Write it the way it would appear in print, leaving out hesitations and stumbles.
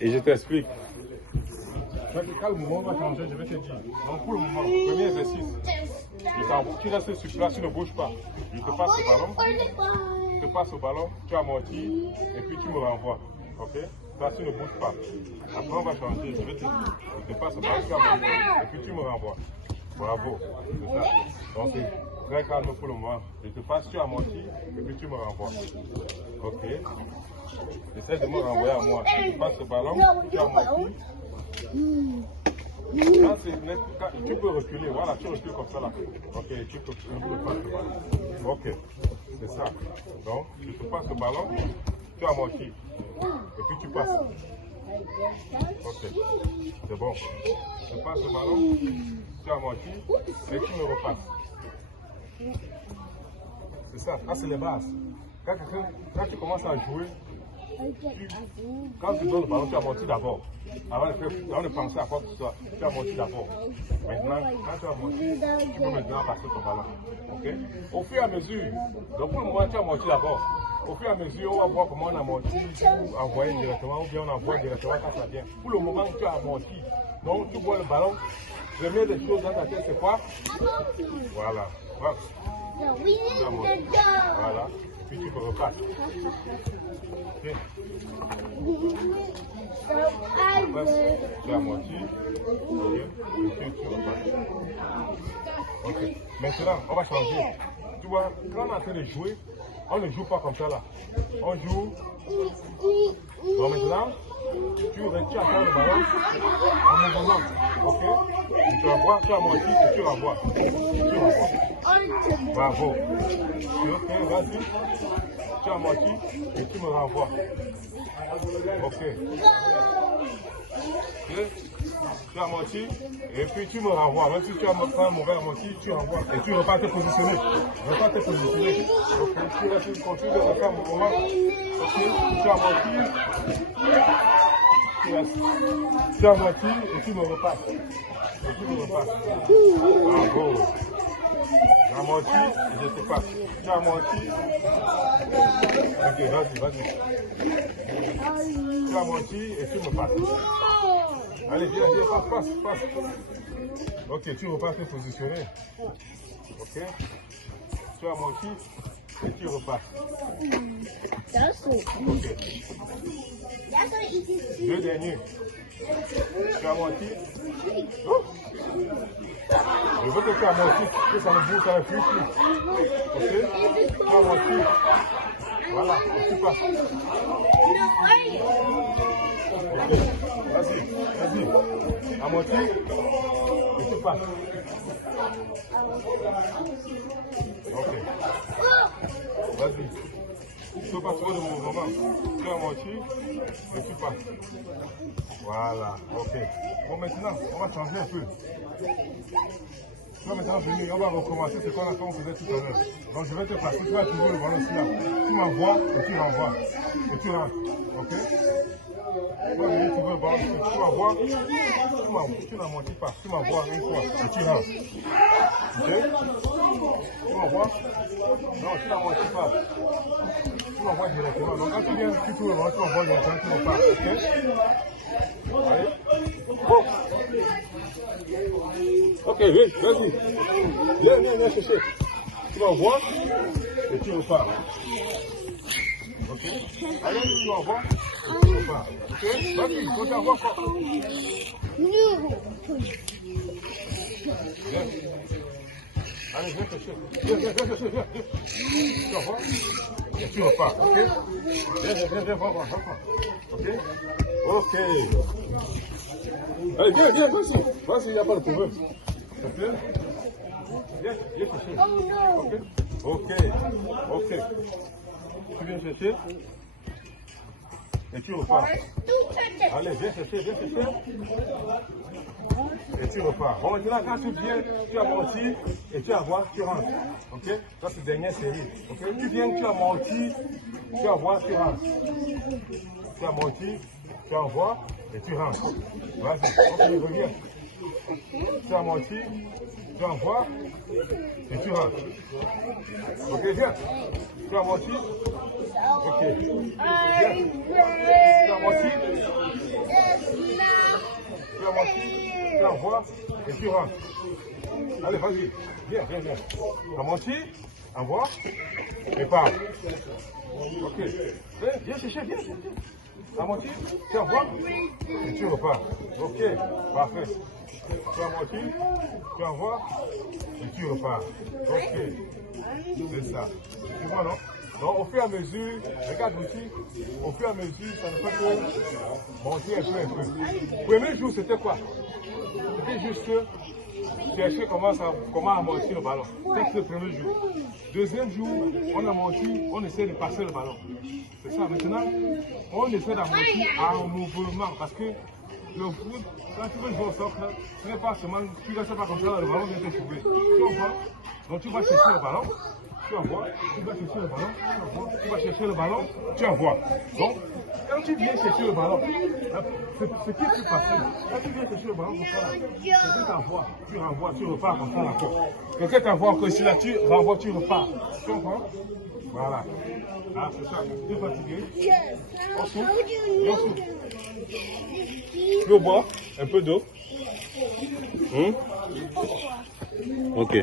Et je t'explique. Calme-moi, on va changer, je vais te dire. Donc pour le moment, premier exercice. Tu restes sur place, tu ne bouges pas. Je te passe le ballon. Je te passe le ballon, tu amortis et puis tu me renvoies. Ok? Là, tu ne bouges pas. Après, on va changer, je vais te dire. Je te passe le ballon, tu amortis et puis tu me renvoies. Bravo. C'est ça. Donc c'est très calme pour le moment. Je te passe, tu amortis et puis tu me renvoies. Ok? Essaie de me renvoyer à moi. Je te passe le ballon, tu amortis. Là, tu peux reculer, voilà, tu recules comme ça là. Ok, tu peux passer le ballon. Ok, c'est ça. Donc, je te passe le ballon, tu amortis. Et puis tu passes. Ok, c'est bon. Je te passe le ballon, tu amortis, et tu me repasses. C'est ça, ça c'est les bases. Quand tu commences à jouer, quand tu donnes le ballon, tu amortis d'abord. Avant de penser à quoi que ce soit, tu amortis d'abord. Maintenant, quand tu amortis, tu peux maintenant passer ton ballon. Okay? Au fur et à mesure, donc pour le moment, tu amortis d'abord. Au fur et à mesure, on va voir comment on amortit pour envoyer directement ou bien on envoie directement quand ça vient. Pour le moment, tu amortis. Donc, tu vois le ballon. Première des choses dans ta tête, c'est quoi? Voilà. Voilà. Puis tu peux repasser. Okay. Tu amortis. Et puis tu repasses. Ok. Maintenant, on va changer. Tu vois, quand on est en train de jouer, on ne joue pas comme ça là. On joue. Bon, maintenant, tu attends le ballon en mouvement. Ok? Tu renvoies, tu amortis et tu renvoies. Tu renvoies. Bravo. Ok, vas-y. Tu amortis et tu me renvoies. Ok. Tu amortis et puis tu me renvoies. Même si tu as un mauvais amorti, tu renvoies et tu repars te positionner. Repars te positionner. Ok, tu restes, continue de refaire mon moment. Ok, tu amortis. Tu amortis et tu me repasses. Et tu me repasses. Bravo. J'amortis et je te passe. Tu amortis. Ok, vas-y. Tu amortis et tu me passes. Allez, viens, passe. Ok, tu repasses te positionner. Ok. Tu amortis et tu repasses. Ok. Deux derniers. Tu amortis. Oh. Je veux que tu amortisses, que ça ne bouge, ça ne fuit plus. Ok. Tu amortis. Voilà, et tu passes. Ok. Vas-y. Amortis et tu passes. Ok. Vas-y. Tu peux pas trouver de mouvement. Tu amortis et tu passes. Voilà. Ok. Bon, maintenant, on va changer un peu. Tu vas maintenant venir, on va recommencer ce qu'on a fait, on faisait tout à l'heure. Donc je vais te passer, tu vas trouver le ballon ici là. Tu m'envoies et tu renvoies. Et tu rentres. Ok? Tu vas venir trouver le ballon ici. Tu m'envoies, tu n'amortis pas. Tu m'envoies une fois et tu rentres. Ok? Tu m'envoies? Non, tu n'amortis pas. Tu m'envoies directement. Donc quand tu viens, tu trouves le ballon, tu m'envoies directement, tu repars. Ok? Allez. Ok, vas-y. Viens chercher. Tu m'envoies et tu repars. Ok? Allez, tu m'envoies et tu repars. Ok? Vas-y, on t'envoie encore. Viens. Allez, viens chercher. Viens. Tu envoies et tu repars. Ok? Viens, voir. Ok? Ok. Allez, viens, vas-y, il n'y a pas de problème. Ça te plaît? Viens chercher. Ok. Tu viens chercher et tu repars. Allez, viens chercher. Et tu repars. Bon, maintenant, quand tu viens, tu amortis et tu envoies, tu rentres. Ok? Ça, c'est la dernière série. Ok? Tu viens, tu amortis, tu envoies, tu rentres. Tu amortis, tu envoies et tu rentres. Vas-y, ok, reviens. Tu amortis, Tu envoies et tu rentres. Ok, viens. Tu amortis. Ok. Viens. Tu amortis. Tu amortis. Tu envoies et tu rentres. Allez, vas-y. Viens, viens, viens. Amortis, envoie et pars. Ok. Viens chercher, viens. Amortis, tu envoies et tu repars. Ok, parfait. Tu amortis, tu envoies et tu repars. Ok, c'est ça. Tu vois, non? Donc, au fur et à mesure, regarde aussi, au fur et à mesure, ça ne fait que monter un peu. Le premier jour, c'était quoi? C'était juste chercher comment amortir le ballon. C'est le premier jour. Deuxième jour, on amortit, on essaie de passer le ballon. C'est ça. Maintenant, on essaie d'amortir en mouvement parce que le foot, quand tu veux jouer au soccer, ce n'est pas seulement, tu ne restes pas comme ça, le ballon vient te trouver. Tu envoies, donc tu vas chercher le ballon, tu envoies, tu vas chercher le ballon, tu envoies, tu vas chercher le ballon, tu envoies. Donc, quand tu viens chercher le ballon, ce qui est plus facile, quand tu viens chercher le ballon, quelqu'un t'envoie, tu renvoies, tu repars comme ça encore. Quelqu'un t'envoie encore ici, là, tu renvoies, tu repars. Tu comprends? Voilà. Ah, c'est ça. Tu es fatigué? On souffle. Et on souffle. Tu veux boire un peu d'eau? Ok.